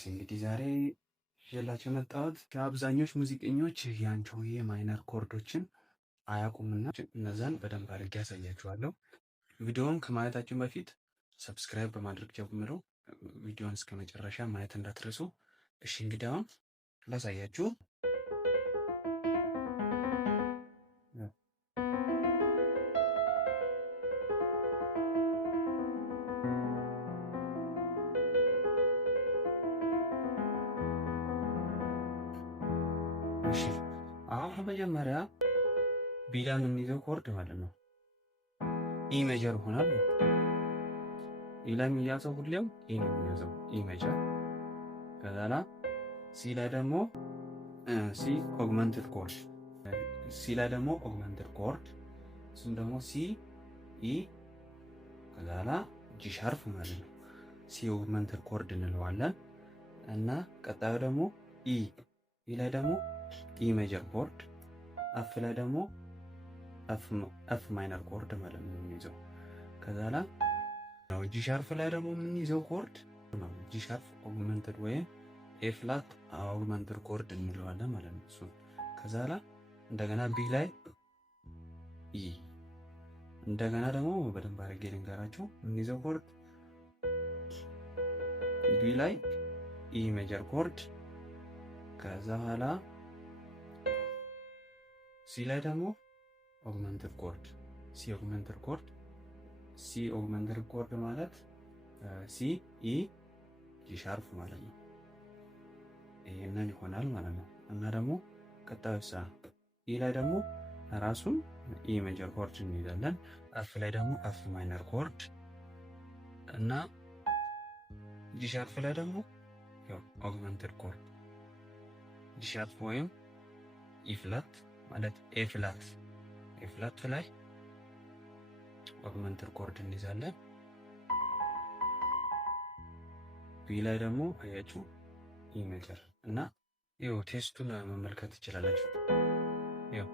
ጋይስ እንግዲህ ዛሬ ይዤላችሁ የመጣሁት ከአብዛኞቹ ሙዚቀኞች የአንቾዬ ማይነር ኮርዶችን አያውቁምና እነዛን በደንብ አድርጌ ያሳያችኋለሁ። ቪዲዮውን ከማየታችን በፊት ሰብስክራይብ በማድረግ ጀምሮ ቪዲዮውን እስከ መጨረሻ ማየት እንዳትረሱ። እሺ እንግዲህ አሁን ላሳያችሁ። እሺ አሁን መጀመሪያ ቢ ላይ የምንይዘው ኮርድ ማለት ነው ኢ ሜጀር ይሆናል። ኢ ላይ የሚያዘው ሁሌም ኢ ነው የሚያዘው ኢ ሜጀር። ከዛላ ሲ ላይ ደግሞ ሲ ኦግመንትድ ኮርድ፣ ሲ ላይ ደግሞ ኦግመንትድ ኮርድ፣ እሱም ደግሞ ሲ ኢ ከዛላ ጂ ሻርፕ ማለት ነው። ሲ ኦግመንትድ ኮርድ እንለዋለን። እና ቀጣዩ ደግሞ ኢ ላይ ደግሞ ኢ ሜጀር ኮርድ፣ ኤፍ ላይ ደግሞ ኤፍ ማይነር ኮርድ ማለት ነው የሚይዘው። ከዛላ ጂ ሻርፕ ላይ ደግሞ የምንይዘው ኮርድ ጂ ሻርፕ ኦግመንትድ ወይም ኤ ፍላት ኦግመንትድ ኮርድ እንለዋለን ማለት ነው እሱ። ከዛላ እንደገና ቢ ላይ ኢ፣ እንደገና ደግሞ በደንብ አድርጌ ልንገራችሁ የምንይዘው ኮርድ ቢ ላይ ኢ ሜጀር ኮርድ፣ ከዛ በኋላ ሲ ላይ ደግሞ ኦግመንትድ ኮርድ፣ ሲ ኦግመንትድ ኮርድ። ሲ ኦግመንትድ ኮርድ ማለት ሲ ኢ ጂ ሻርፕ ማለት ነው። ይሄንን ይሆናል ማለት ነው። እና ደግሞ ቀጣዩ ሳ ኢ ላይ ደግሞ ራሱን ኢ ሜጀር ኮርድ እንይዛለን። ኤፍ ላይ ደግሞ ኤፍ ማይነር ኮርድ እና ጂ ሻርፕ ላይ ደግሞ ኦግመንትድ ኮርድ ጂ ሻርፕ ወይም ኢ ፍላት ማለት ኤ ፍላት ላይ ኦግመንትድ ኮርድ እንይዛለን። ቢ ላይ ደግሞ አያችሁ ኢ ሜጀር እና ይኸው ቴስቱን መመልከት ትችላላችሁ። ይኸው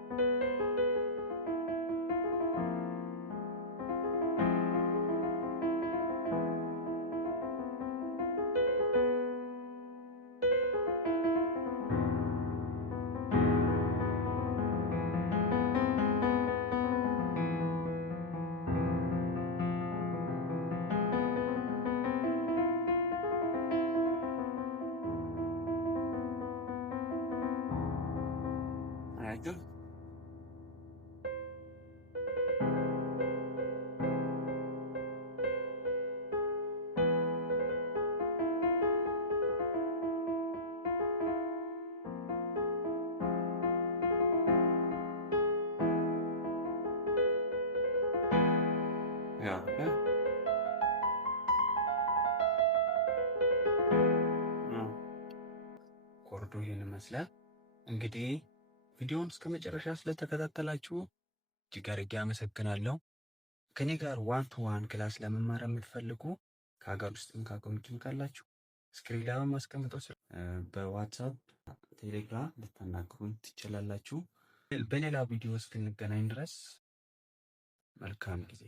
አያችሁ ኮርዱ ይሄን ይመስላል። እንግዲህ ቪዲዮውን እስከ መጨረሻ ስለተከታተላችሁ እጅግ አድርጌ አመሰግናለሁ። ከኔ ጋር ዋን ቱ ዋን ክላስ ለመማር የምትፈልጉ ከሀገር ውስጥም ከሀገር ውጭም ካላችሁ ስክሪን ላይ በማስቀምጠው በዋትሳፕ ቴሌግራም ልታናግሩን ትችላላችሁ። በሌላ ቪዲዮ እስክንገናኝ ድረስ መልካም ጊዜ